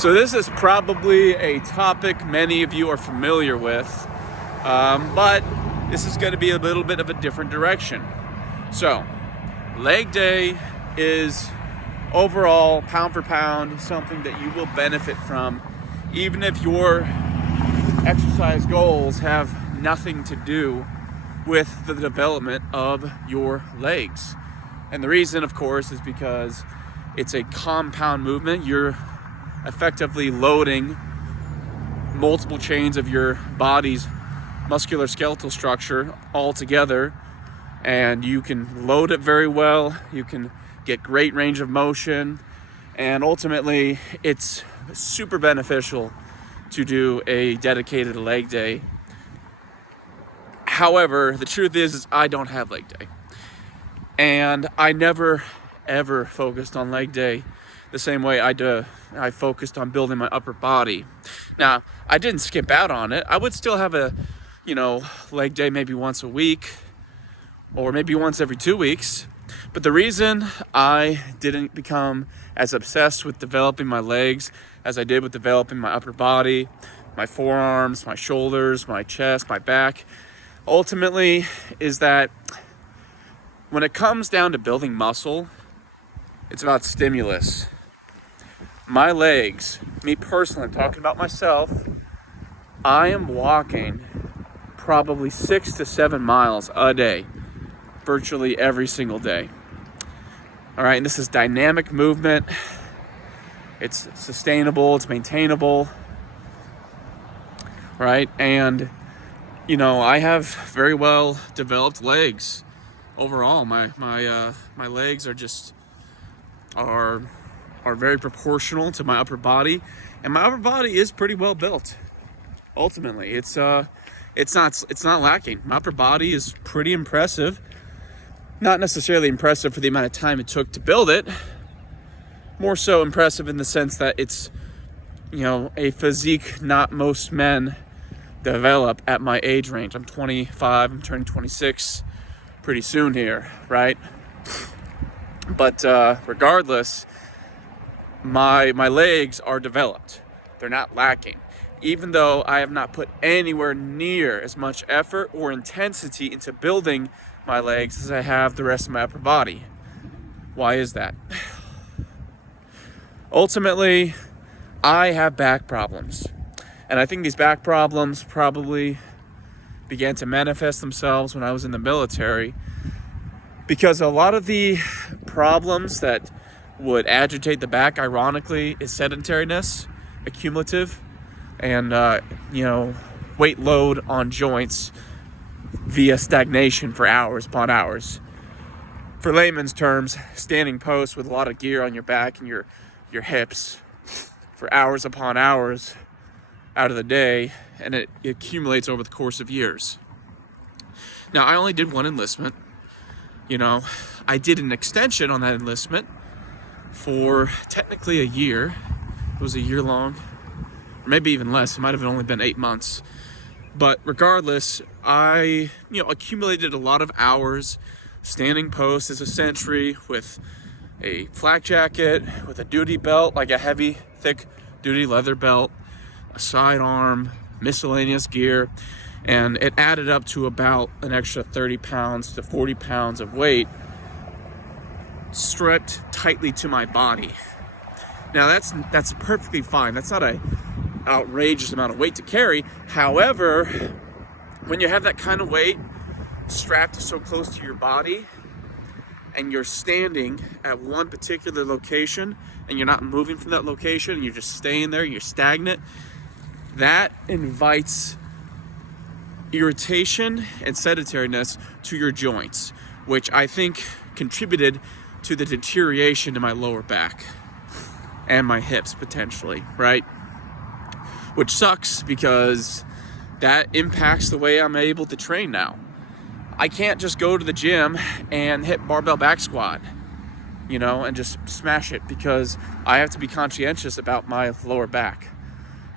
So this is probably a topic many of you are familiar with, but this is going to be a little bit of a different direction. So, leg day is overall, pound for pound, something that you will benefit from, even if your exercise goals have nothing to do with the development of your legs. And the reason, of course, is because it's a compound movement. You're effectively loading multiple chains of your body's muscular skeletal structure all together, and you can load it very well. You can get great range of motion, and ultimately it's super beneficial to do a dedicated leg day. However, the truth is I don't have leg day, and I never ever focused on leg day the same way I focused on building my upper body. Now, I didn't skip out on it. I would still have a, leg day maybe once a week or maybe once every 2 weeks. But the reason I didn't become as obsessed with developing my legs as I did with developing my upper body, my forearms, my shoulders, my chest, my back, ultimately is that when it comes down to building muscle, it's about stimulus. My legs, me personally, I'm talking about myself, I am walking probably 6 to 7 miles a day, virtually every single day. All right, and this is dynamic movement. It's sustainable, it's maintainable, right? And, I have very well developed legs overall. My legs are very proportional to my upper body, and my upper body is pretty well built. Ultimately, it's not lacking. My upper body is pretty impressive. Not necessarily impressive for the amount of time it took to build it. More so impressive in the sense that it's, a physique not most men develop at my age range. I'm 25. I'm turning 26 pretty soon here, right? But regardless, my legs are developed. They're not lacking. Even though I have not put anywhere near as much effort or intensity into building my legs as I have the rest of my upper body. Why is that? Ultimately, I have back problems. And I think these back problems probably began to manifest themselves when I was in the military, because a lot of the problems that would agitate the back, ironically, is sedentariness, accumulative, and, weight load on joints via stagnation for hours upon hours. For layman's terms, standing posts with a lot of gear on your back and your hips for hours upon hours out of the day, and it accumulates over the course of years. Now, I only did one enlistment. I did an extension on that enlistment for technically a year. It was a year long, or maybe even less. It might have only been 8 months. But regardless, I, accumulated a lot of hours standing post as a sentry with a flak jacket, with a duty belt, like a heavy, thick duty leather belt, a sidearm, miscellaneous gear, and it added up to about an extra 30 pounds to 40 pounds of weight strapped tightly to my body. Now that's perfectly fine. That's not an outrageous amount of weight to carry. However, when you have that kind of weight strapped so close to your body, and you're standing at one particular location and you're not moving from that location, and you're just staying there, you're stagnant, that invites irritation and sedentariness to your joints, which I think contributed to the deterioration in my lower back and my hips potentially, right? Which sucks because that impacts the way I'm able to train now. I can't just go to the gym and hit barbell back squat, and just smash it, because I have to be conscientious about my lower back.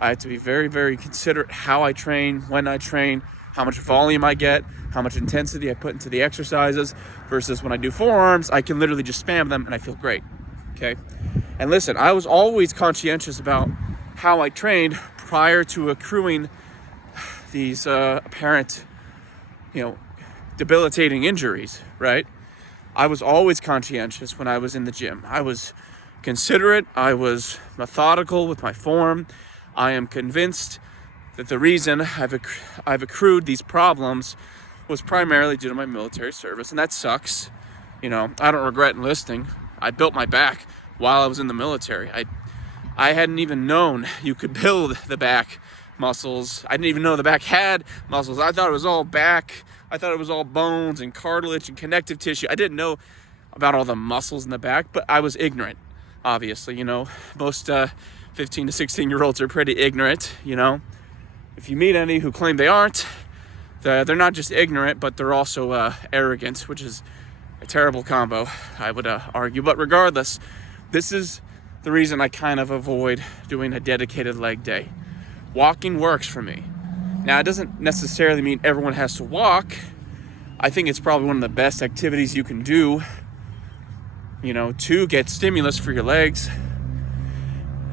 I have to be very, very considerate how I train, when I train, how much volume I get, how much intensity I put into the exercises, versus when I do forearms, I can literally just spam them and I feel great, okay? And listen, I was always conscientious about how I trained prior to accruing these apparent, debilitating injuries, right? I was always conscientious when I was in the gym. I was considerate. I was methodical with my form. I am convinced that the reason I've accrued these problems was primarily due to my military service, and that sucks. I don't regret enlisting. I built my back while I was in the military. I hadn't even known you could build the back muscles. I didn't even know the back had muscles. I thought it was all back. I thought it was all bones and cartilage and connective tissue. I didn't know about all the muscles in the back, but I was ignorant, obviously. Most 15 to 16-year-olds are pretty ignorant, If you meet any who claim they aren't, they're not just ignorant, but they're also arrogant, which is a terrible combo, I would argue. But regardless, this is the reason I kind of avoid doing a dedicated leg day. Walking works for me. Now, it doesn't necessarily mean everyone has to walk. I think it's probably one of the best activities you can do, to get stimulus for your legs.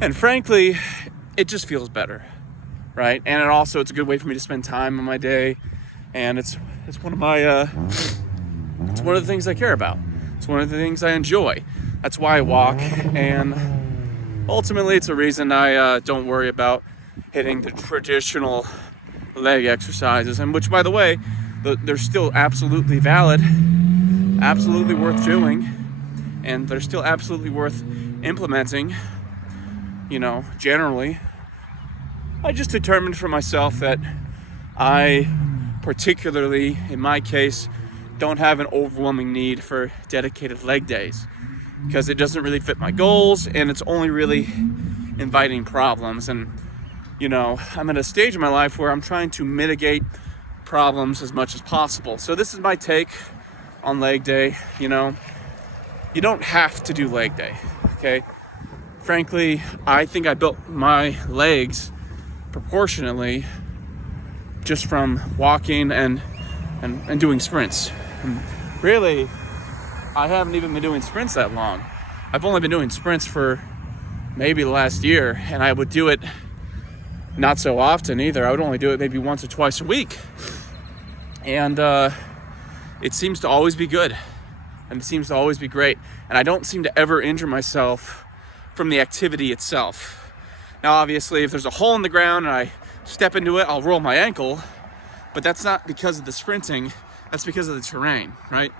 And frankly, it just feels better, right? And it's a good way for me to spend time on my day. And it's one of my, it's one of the things I care about. It's one of the things I enjoy. That's why I walk. And ultimately, it's a reason I don't worry about hitting the traditional leg exercises, and which, by the way, they're still absolutely valid, absolutely worth doing, and they're still absolutely worth implementing, generally. I just determined for myself that I, particularly in my case, don't have an overwhelming need for dedicated leg days because it doesn't really fit my goals, and it's only really inviting problems. And I'm at a stage in my life where I'm trying to mitigate problems as much as possible. So this is my take on leg day. You don't have to do leg day, okay? Frankly, I think I built my legs proportionately just from walking and doing sprints. And really, I haven't even been doing sprints that long. I've only been doing sprints for maybe the last year, and I would do it not so often either. I would only do it maybe once or twice a week. And it seems to always be good. And it seems to always be great. And I don't seem to ever injure myself from the activity itself. Now, obviously, if there's a hole in the ground and I step into it, I'll roll my ankle. But that's not because of the sprinting. That's because of the terrain, right?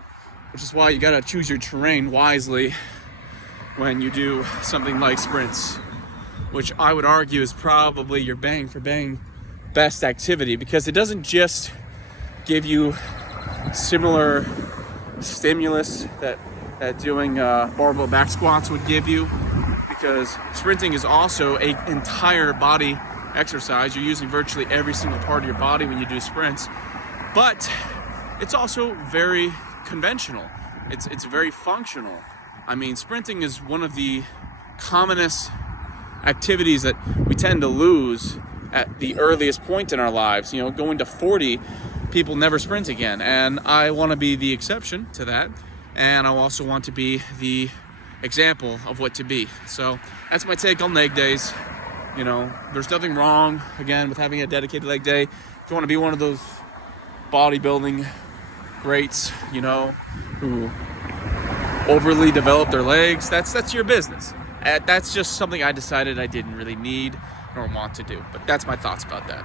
Which is why you gotta choose your terrain wisely when you do something like sprints, which I would argue is probably your bang for bang best activity, because it doesn't just give you similar stimulus that doing barbell back squats would give you, because sprinting is also an entire body exercise. You're using virtually every single part of your body when you do sprints, but it's also very conventional. It's very functional. I mean, sprinting is one of the commonest activities that we tend to lose at the earliest point in our lives. Going to 40, people never sprint again, and I want to be the exception to that, and I also want to be the example of what to be. So that's my take on leg days. There's nothing wrong, again, with having a dedicated leg day. If you want to be one of those bodybuilding greats, who overly develop their legs, that's your business. That's just something I decided I didn't really need nor want to do. But that's my thoughts about that.